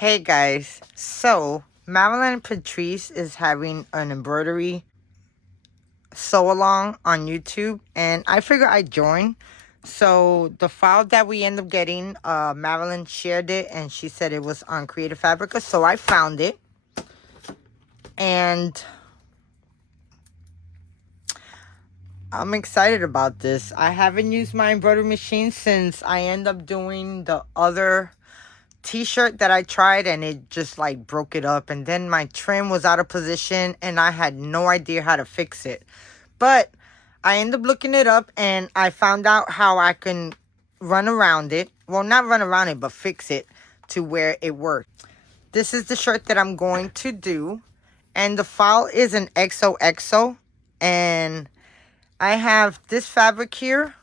Hey guys, so Madeline Patrice is having an embroidery sew along on YouTube, and I figured I'd join. So the file that we end up getting, Madeline shared it and she said it was on Creative Fabrica, so I found it. And I'm excited about this. I haven't used my embroidery machine since I end up doing the other t-shirt that I tried and it just like broke it up, and then my trim was out of position and I had no idea how to fix it. But I ended up looking it up and I found out how I can run around it. Well, not run around it, but fix it to where it works. This is the shirt that I'm going to do, and the file is an XOXO, and I have this fabric here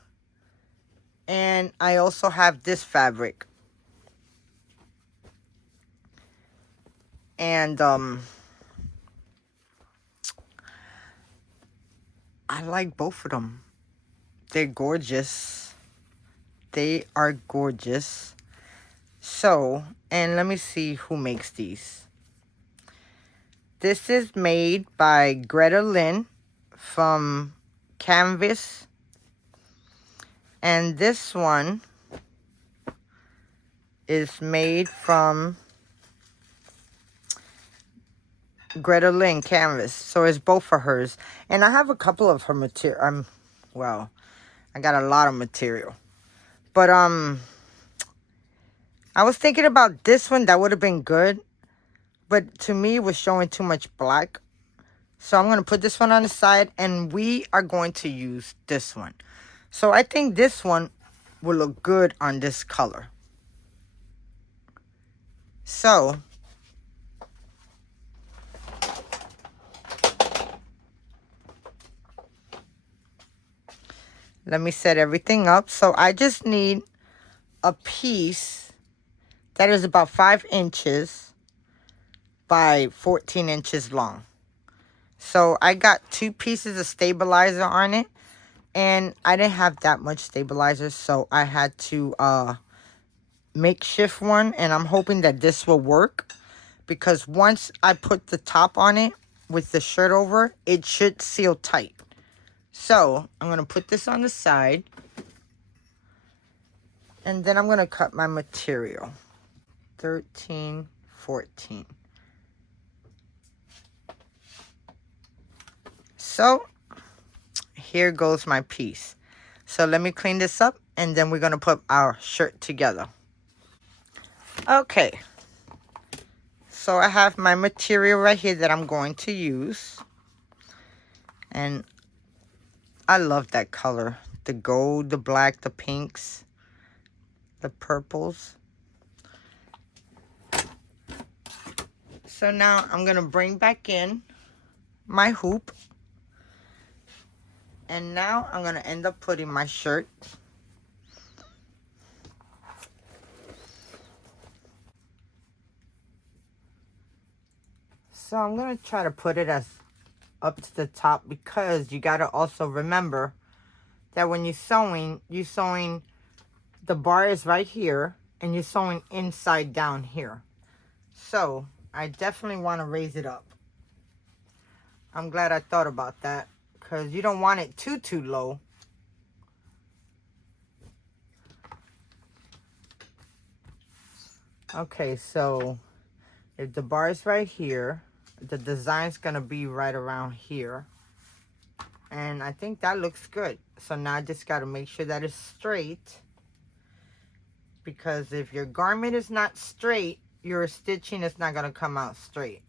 and I also have this fabric. And I like both of them. They're gorgeous. They are gorgeous. So, and let me see who makes these. This is made by Greta Lynn from Canvas. And this one is made from Greta Lynn Canvas. So it's both for hers. And I have a couple of her material. Well, I got a lot of material. But I was thinking about this one. That would have been good. But to me, it was showing too much black. So I'm going to put this one on the side. And we are going to use this one. So I think this one will look good on this color. So let me set everything up. So I just need a piece that is about 5 inches by 14 inches long. So I got 2 pieces of stabilizer on it, and I didn't have that much stabilizer, so I had to makeshift one, and I'm hoping that this will work, because once I put the top on it with the shirt over, it should seal tight. So I'm going to put this on the side, and then I'm going to cut my material. 13, 14. So here goes my piece. So let me clean this up, and then we're going to put our shirt together. Okay. So I have my material right here that I'm going to use. And I love that color. The gold, the black, the pinks, the purples. So now I'm going to bring back in my hoop. And now I'm going to end up putting my shirt. So I'm going to try to put it as up to the top, because you got to also remember that when you're sewing the bar is right here and you're sewing inside down here. So I definitely want to raise it up. I'm glad I thought about that, because you don't want it too low. Okay, so if the bar is right here, the design's gonna be right around here. And I think that looks good. So now I just gotta make sure that it's straight, because if your garment is not straight, your stitching is not gonna come out straight.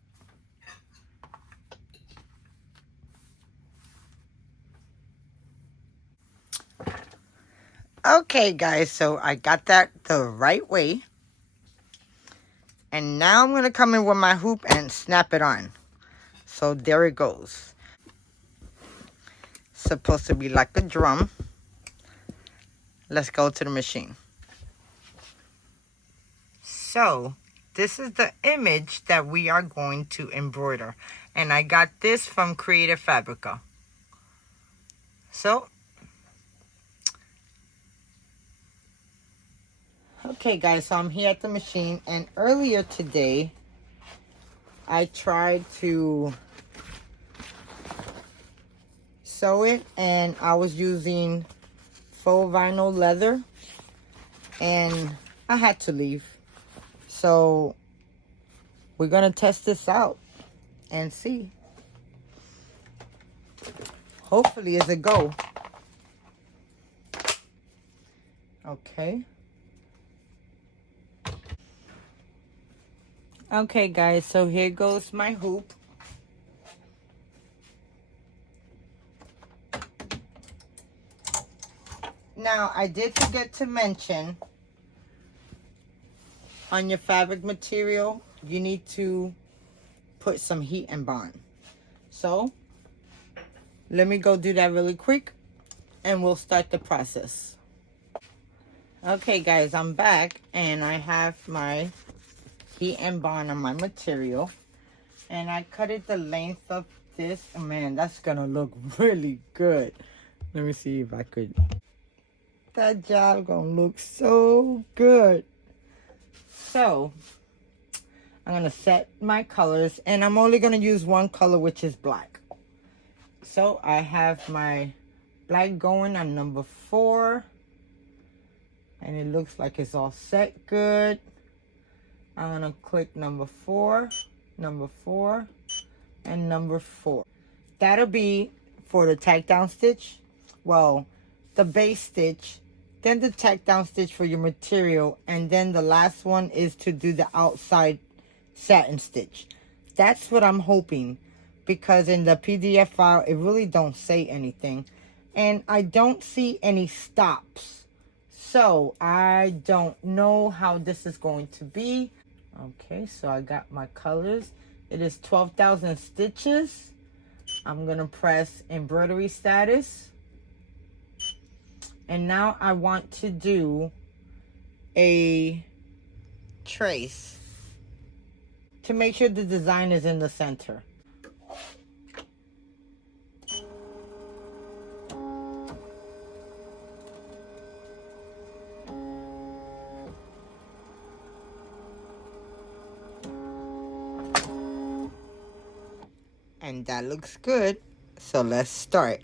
Okay guys, so I got that the right way. And now I'm gonna come in with my hoop and snap it on. So there it goes. Supposed to be like a drum. Let's go to the machine. So this is the image that we are going to embroider. And I got this from Creative Fabrica. So Okay guys, so I'm here at the machine, and earlier today I tried to sew it, and I was using faux vinyl leather, and I had to leave. So we're gonna test this out and see. Hopefully it's a go. Okay. Okay guys, so here goes my hoop. Now I did forget to mention, on your fabric material you need to put some heat and bond. So let me go do that really quick and we'll start the process. Okay guys, I'm back and I have my heat and bond on my material, and I cut it the length of this. Oh, man, that's gonna look really good. Let me see if I could. That job gonna look so good. So I'm gonna set my colors, and I'm only gonna use one color, which is black. So I have my black going on number 4, and it looks like it's all set good. I'm gonna click number 4, and number 4. That'll be for the tack down stitch. Well, the base stitch, then the tack down stitch for your material, and then the last one is to do the outside satin stitch. That's what I'm hoping, because in the PDF file it really don't say anything, and I don't see any stops, so I don't know how this is going to be. Okay, so I got my colors. It is 12,000 stitches. I'm gonna press embroidery status, and now I want to do a trace to make sure the design is in the center. And that looks good, so let's start.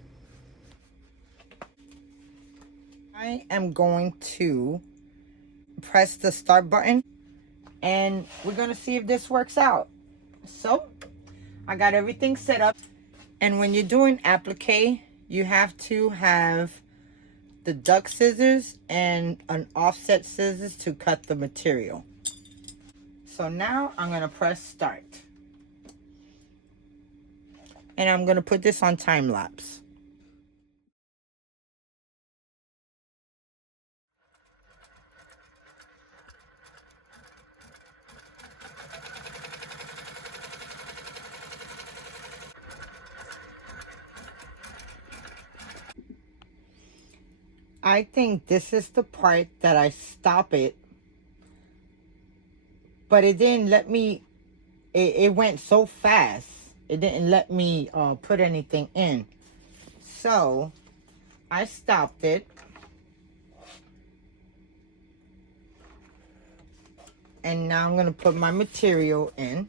I am going to press the start button, and we're gonna see if this works out. So I got everything set up, and when you're doing applique, you have to have the duck scissors and an offset scissors to cut the material. So now I'm gonna press start, and I'm gonna put this on time lapse. I think this is the part that I stop it, but it didn't let me, it went so fast, it didn't let me put anything in. So I stopped it, and now I'm gonna put my material in.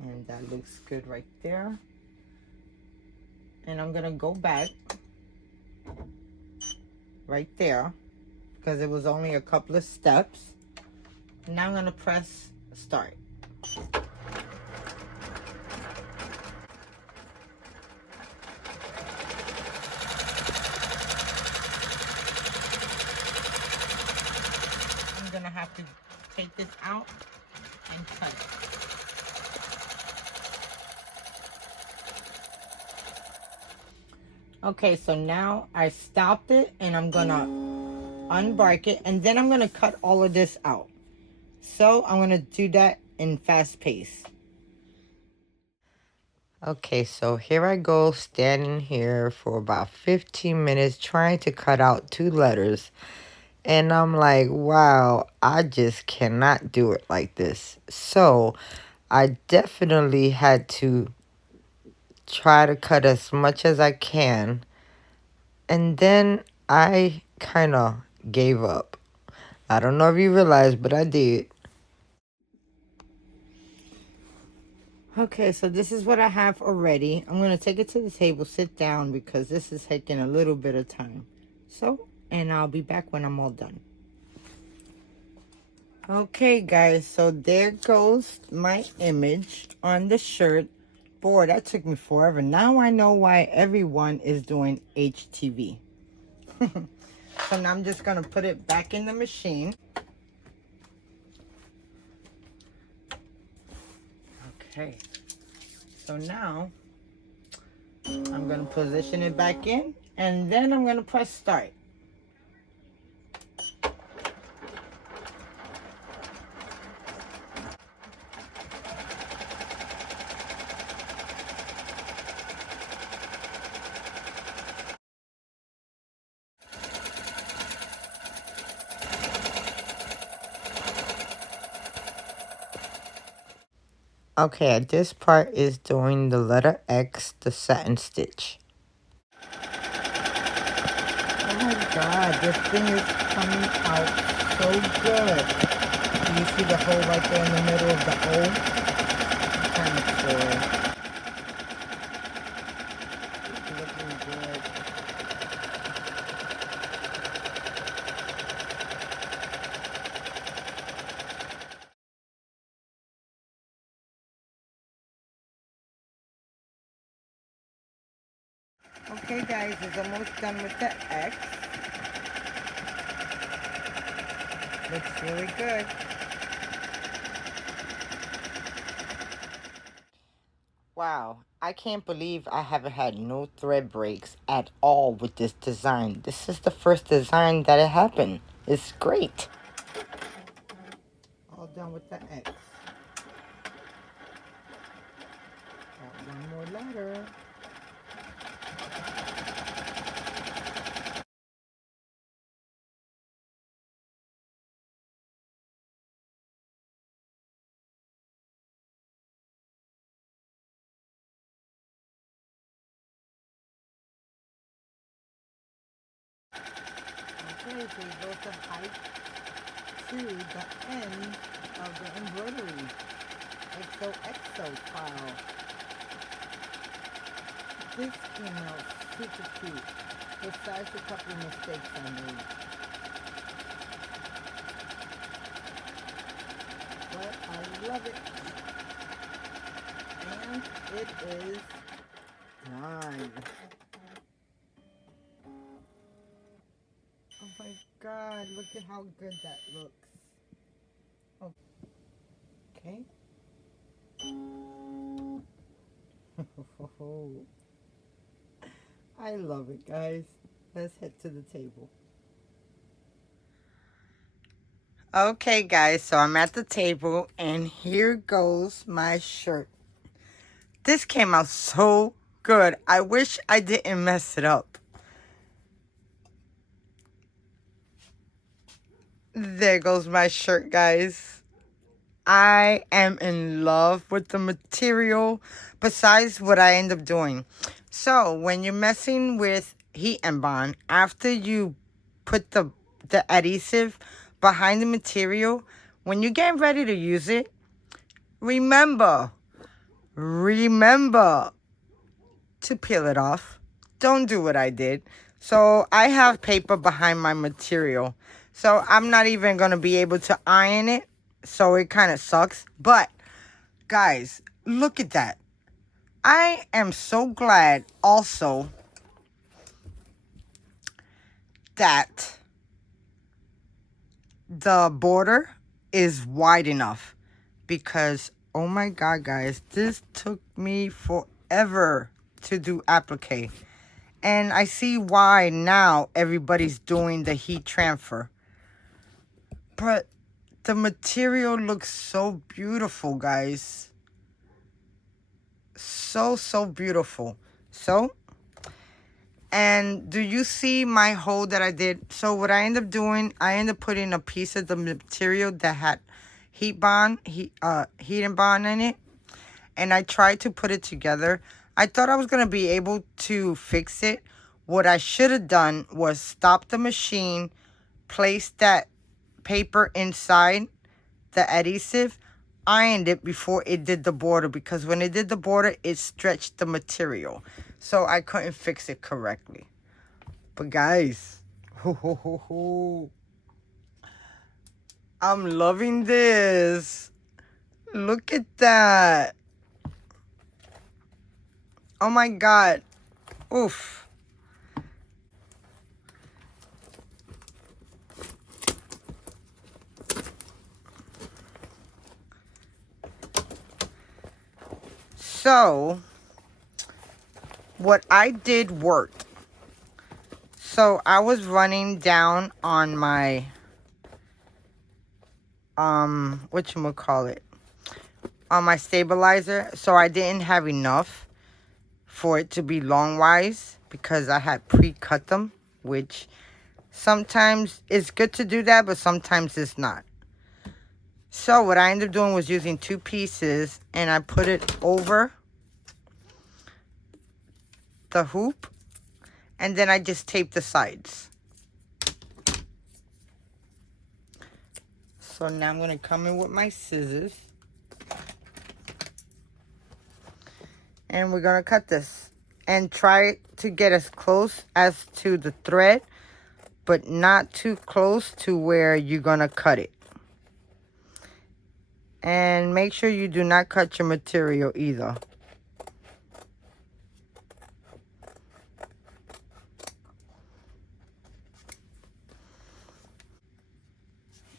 And that looks good right there. And I'm gonna go back right there, because it was only a couple of steps. Now I'm gonna press start. I'm gonna have to take this out and cut it. Okay, so now I stopped it, and I'm gonna unbark it, and then I'm gonna cut all of this out. So I'm gonna do that in fast pace. Okay, so here I go, standing here for about 15 minutes trying to cut out 2 letters. And I'm like, wow, I just cannot do it like this. So I definitely had to try to cut as much as I can. And then I kind of gave up. I don't know if you realized, but I did. Okay, so this is what I have already. I'm going to take it to the table, sit down, because this is taking a little bit of time. So, and I'll be back when I'm all done. Okay, guys, so there goes my image on the shirt. Boy, that took me forever. Now I know why everyone is doing HTV. So now I'm just going to put it back in the machine. Okay, so now I'm going to position it back in, and then I'm going to press start. Okay, this part is doing the letter X, the satin stitch. Oh my god, this thing is coming out so good. Do you see the hole right there in the middle of the O? Kind of cool. It's looking good. Okay guys, it's almost done with the X. Looks really good. Wow, I can't believe I haven't had no thread breaks at all with this design. This is the first design that it happened. It's great. All done with the X. Got one more letter. Okay, so it goes to height to the end of the embroidery. XOXO file. This came out super cute, besides a couple of mistakes I made. But I love it. And it is done. Oh my god, look at how good that looks. Okay. I love it, guys. Let's head to the table. Okay, guys, so I'm at the table, and here goes my shirt. This came out so good. I wish I didn't mess it up. There goes my shirt, guys. I am in love with the material, besides what I end up doing. So, when you're messing with heat and bond, after you put the adhesive behind the material, when you're getting ready to use it, remember to peel it off. Don't do what I did. So I have paper behind my material, so I'm not even going to be able to iron it, so it kind of sucks. But guys, look at that. I am so glad also that the border is wide enough, because oh my god guys, this took me forever to do applique, and I see why now everybody's doing the heat transfer. But the material looks so beautiful, guys. So beautiful. So, and do you see my hole that I did? So what I end up doing, I end up putting a piece of the material that had heat and bond in it. And I tried to put it together. I thought I was going to be able to fix it. What I should have done was stop the machine, place that paper inside the adhesive, ironed it before it did the border, because when it did the border, it stretched the material. So I couldn't fix it correctly. But guys, I'm loving this. Look at that. Oh my God. Oof. So, what I did worked. So, I was running down on my, whatchamacallit, on my stabilizer. So, I didn't have enough for it to be long-wise because I had pre-cut them, which sometimes it's good to do that, but sometimes it's not. So, what I ended up doing was using 2 pieces, and I put it over the hoop, and then I just taped the sides. So now I'm going to come in with my scissors, and we're going to cut this and try to get as close as to the thread, but not too close to where you're going to cut it. And make sure you do not cut your material either.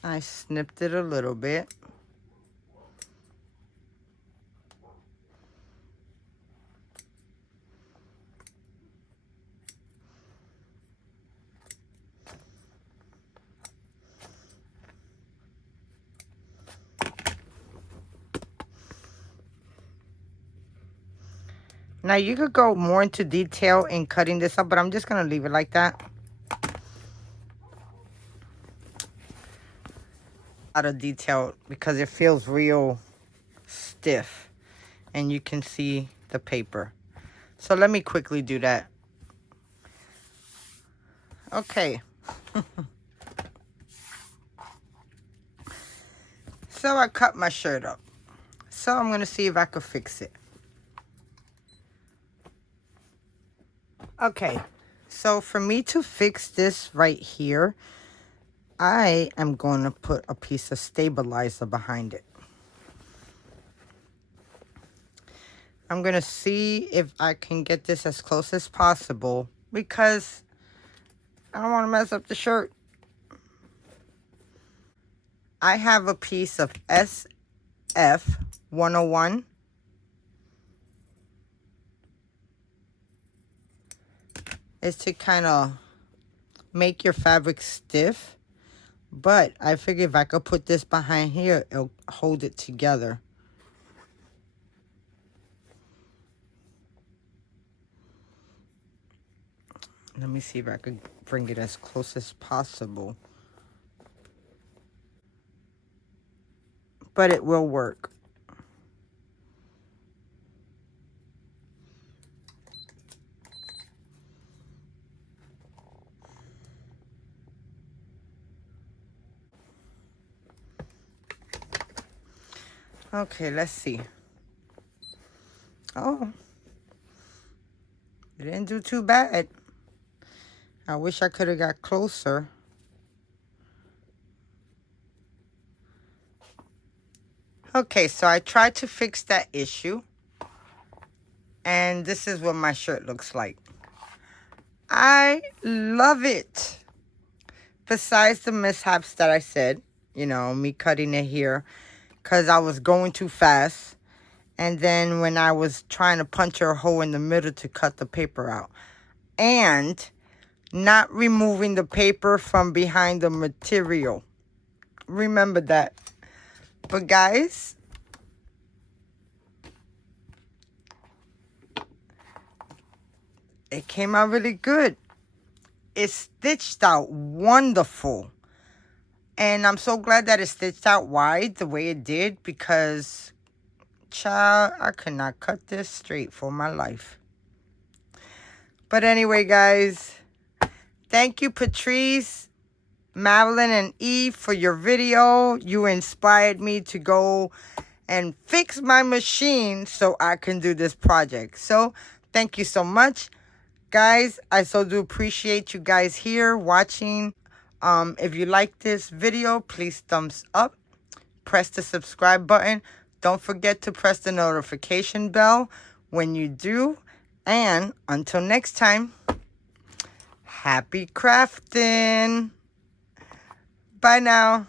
I snipped it a little bit. Now you could go more into detail in cutting this up, but I'm just going to leave it like that. Out of detail because it feels real stiff and you can see the paper. So let me quickly do that. Okay. So I cut my shirt up. So I'm going to see if I could fix it. Okay. So for me to fix this right here, I am going to put a piece of stabilizer behind it. I'm going to see if I can get this as close as possible because I don't want to mess up the shirt. I have a piece of SF 101. It's to kind of make your fabric stiff. But I figured if I could put this behind here, it'll hold it together. Let me see if I could bring it as close as possible. But it will work. Okay, let's see. Oh, it didn't do too bad. I wish I could have got closer. Okay, so I tried to fix that issue. And this is what my shirt looks like. I love it. Besides the mishaps that I said, you know, me cutting it here because I was going too fast. And then when I was trying to punch a hole in the middle to cut the paper out. And not removing the paper from behind the material. Remember that. But guys, it came out really good. It stitched out wonderful. And I'm so glad that it stitched out wide the way it did, because, child, I could not cut this straight for my life. But anyway, guys, thank you, Patrice, Madeline, and Eve, for your video. You inspired me to go and fix my machine so I can do this project. So thank you so much, guys. I so do appreciate you guys here watching. If you like this video, please thumbs up, press the subscribe button. Don't forget to press the notification bell when you do. And until next time, happy crafting. Bye now.